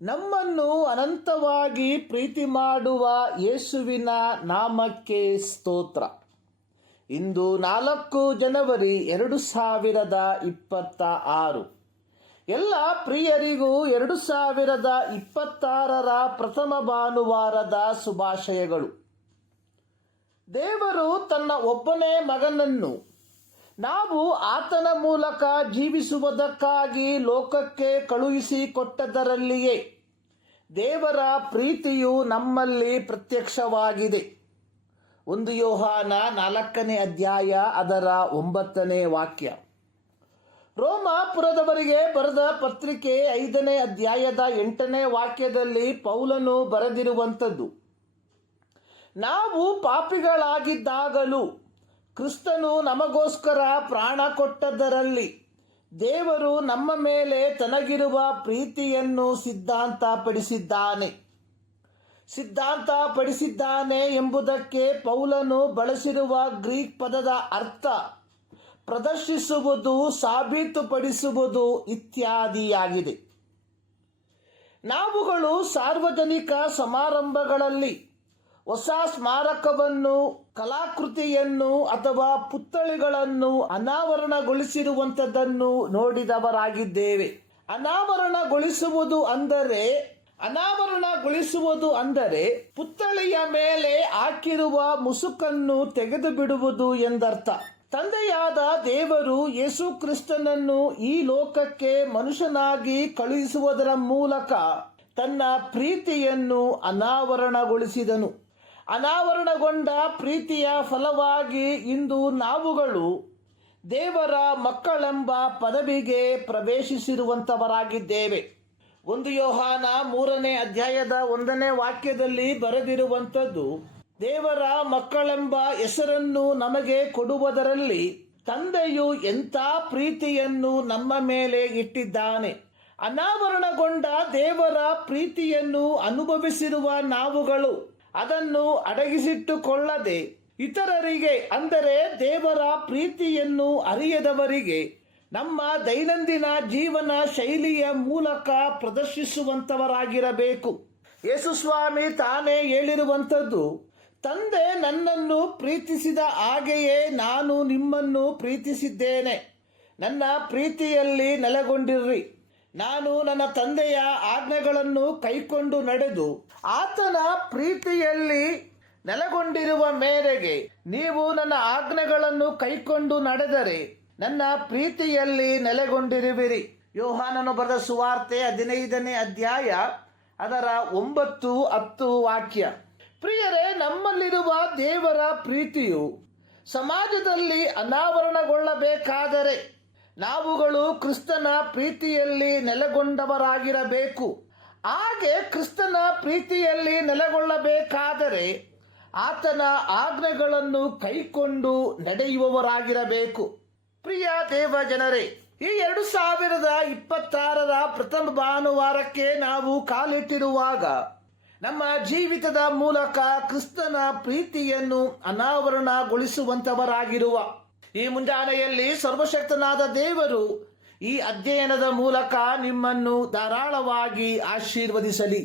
ನಮ್ಮನ್ನು ಅನಂತವಾಗಿ ಪ್ರೀತಿ ಮಾಡುವ ಯೇಸುವಿನ ನಾಮಕ್ಕೆ ಸ್ತೋತ್ರ. ಇಂದು 4 ಜನವರಿ 2026. ಎಲ್ಲ ಪ್ರಿಯರಿಗೂ 2026ರ ಪ್ರಥಮ ಭಾನುವಾರದ ಶುಭಾಶಯಗಳು. ದೇವರು ತನ್ನ ಒಬ್ಬನೇ ಮಗನನ್ನು ನಾವು ಆತನ ಮೂಲಕ ಜೀವಿಸುವುದಕ್ಕಾಗಿ ಲೋಕಕ್ಕೆ ಕಳುಹಿಸಿಕೊಟ್ಟದರಲ್ಲಿಯೇ ದೇವರ ಪ್ರೀತಿಯು ನಮ್ಮಲ್ಲಿ ಪ್ರತ್ಯಕ್ಷವಾಗಿದೆ. 1 ಯೋಹಾನ 4ನೇ ಅಧ್ಯಾಯ ಅದರ 9ನೇ ವಾಕ್ಯ. ರೋಮಾಪುರದವರಿಗೆ ಬರೆದ ಪತ್ರಿಕೆ 5ನೇ ಅಧ್ಯಾಯದ 8ನೇ ವಾಕ್ಯದಲ್ಲಿ ಪೌಲನು ಬರೆದಿರುವಂಥದ್ದು, ನಾವು ಪಾಪಿಗಳಾಗಿದ್ದಾಗಲೂ ಕ್ರಿಸ್ತನು ನಮಗೋಸ್ಕರ ಪ್ರಾಣ ಕೊಟ್ಟದರಲ್ಲಿ ದೇವರು ನಮ್ಮ ಮೇಲೆ ತನಗಿರುವ ಪ್ರೀತಿಯನ್ನು ಸಿದ್ಧಾಂತಪಡಿಸಿದ್ದಾನೆ ಎಂಬುದಕ್ಕೆ ಪೌಲನು ಬಳಸಿರುವ ಗ್ರೀಕ್ ಪದದ ಅರ್ಥ ಪ್ರದರ್ಶಿಸುವುದು, ಸಾಬೀತುಪಡಿಸುವುದು ಇತ್ಯಾದಿಯಾಗಿದೆ. ನಾವುಗಳು ಸಾರ್ವಜನಿಕ ಸಮಾರಂಭಗಳಲ್ಲಿ ಹೊಸ ಸ್ಮಾರಕವನ್ನು, ಕಲಾಕೃತಿಯನ್ನು ಅಥವಾ ಪುತ್ಥಳಿಗಳನ್ನು ಅನಾವರಣಗೊಳಿಸಿರುವಂಥದ್ದನ್ನು ನೋಡಿದವರಾಗಿದ್ದೇವೆ. ಅನಾವರಣಗೊಳಿಸುವುದು ಅಂದರೆ ಪುತ್ಥಳಿಯ ಮೇಲೆ ಹಾಕಿರುವ ಮುಸುಕನ್ನು ತೆಗೆದು ಬಿಡುವುದು ಎಂದರ್ಥ. ತಂದೆಯಾದ ದೇವರು ಯೇಸು ಕ್ರಿಸ್ತನನ್ನು ಈ ಲೋಕಕ್ಕೆ ಮನುಷ್ಯನಾಗಿ ಕಳುಹಿಸುವುದರ ಮೂಲಕ ತನ್ನ ಪ್ರೀತಿಯನ್ನು ಅನಾವರಣಗೊಳಿಸಿದನು. ಅನಾವರಣಗೊಂಡ ಪ್ರೀತಿಯ ಫಲವಾಗಿ ಇಂದು ನಾವುಗಳು ದೇವರ ಮಕ್ಕಳೆಂಬ ಪದವಿಗೆ ಪ್ರವೇಶಿಸಿರುವಂತವರಾಗಿದ್ದೇವೆ. 1 ಯೋಹಾನ 3ನೇ ಅಧ್ಯಾಯದ 1ನೇ ವಾಕ್ಯದಲ್ಲಿ ಬರೆದಿರುವಂಥದ್ದು, ದೇವರ ಮಕ್ಕಳೆಂಬ ಹೆಸರನ್ನು ನಮಗೆ ಕೊಡುವುದರಲ್ಲಿ ತಂದೆಯು ಎಂಥ ಪ್ರೀತಿಯನ್ನು ನಮ್ಮ ಮೇಲೆ ಇಟ್ಟಿದ್ದಾನೆ. ಅನಾವರಣಗೊಂಡ ದೇವರ ಪ್ರೀತಿಯನ್ನು ಅನುಭವಿಸಿರುವ ನಾವುಗಳು ಅದನ್ನು ಅಡಗಿಸಿಟ್ಟುಕೊಳ್ಳದೆ ಇತರರಿಗೆ, ಅಂದರೆ ದೇವರ ಪ್ರೀತಿಯನ್ನು ಅರಿಯದವರಿಗೆ ನಮ್ಮ ದೈನಂದಿನ ಜೀವನ ಶೈಲಿಯ ಮೂಲಕ ಪ್ರದರ್ಶಿಸುವಂತವರಾಗಿರಬೇಕು. ಯೇಸು ಸ್ವಾಮಿ ತಾನೇ ಹೇಳಿರುವಂಥದ್ದು, ತಂದೆ ನನ್ನನ್ನು ಪ್ರೀತಿಸಿದ ಹಾಗೆಯೇ ನಾನು ನಿಮ್ಮನ್ನು ಪ್ರೀತಿಸಿದ್ದೇನೆ, ನನ್ನ ಪ್ರೀತಿಯಲ್ಲಿ ನೆಲೆಗೊಂಡಿರ್ರಿ. ನಾನು ನನ್ನ ತಂದೆಯ ಆಜ್ಞೆಗಳನ್ನು ಕೈಕೊಂಡು ನಡೆದು ಆತನ ಪ್ರೀತಿಯಲ್ಲಿ ನೆಲೆಗೊಂಡಿರುವ ಮೇರೆಗೆ ನೀವು ನನ್ನ ಆಜ್ಞೆಗಳನ್ನು ಕೈಕೊಂಡು ನಡೆದರೆ ನನ್ನ ಪ್ರೀತಿಯಲ್ಲಿ ನೆಲೆಗೊಂಡಿರುವಿರಿ. ಯೋಹಾನನು ಬರೆದ ಸುವಾರ್ತೆ 15ನೇ ಅಧ್ಯಾಯ ಅದರ 9-10 ವಾಕ್ಯ. ಪ್ರಿಯರೇ, ನಮ್ಮಲ್ಲಿರುವ ದೇವರ ಪ್ರೀತಿಯು ಸಮಾಜದಲ್ಲಿ ಅನಾವರಣಗೊಳ್ಳಬೇಕಾದರೆ ನಾವುಗಳು ಕ್ರಿಸ್ತನ ಪ್ರೀತಿಯಲ್ಲಿ ನೆಲೆಗೊಂಡವರಾಗಿರಬೇಕು. ಹಾಗೆ ಕ್ರಿಸ್ತನ ಪ್ರೀತಿಯಲ್ಲಿ ನೆಲೆಗೊಳ್ಳಬೇಕಾದರೆ ಆತನ ಆಜ್ಞೆಗಳನ್ನು ಕೈಕೊಂಡು ನಡೆಯುವವರಾಗಿರಬೇಕು. ಪ್ರಿಯ ದೇವ ಜನರೇ, ಈ 2026ರ ಪ್ರಥಮ ಭಾನುವಾರಕ್ಕೆ ನಾವು ಕಾಲಿಟ್ಟಿರುವಾಗ ನಮ್ಮ ಜೀವಿತದ ಮೂಲಕ ಕ್ರಿಸ್ತನ ಪ್ರೀತಿಯನ್ನು ಅನಾವರಣಗೊಳಿಸುವಂತವರಾಗಿರುವ ಈ ಮುಂಜಾನೆಯಲ್ಲಿ ಸರ್ವಶಕ್ತನಾದ ದೇವರು ಈ ಅಧ್ಯಯನದ ಮೂಲಕ ನಿಮ್ಮನ್ನು ಧಾರಾಳವಾಗಿ ಆಶೀರ್ವದಿಸಲಿ.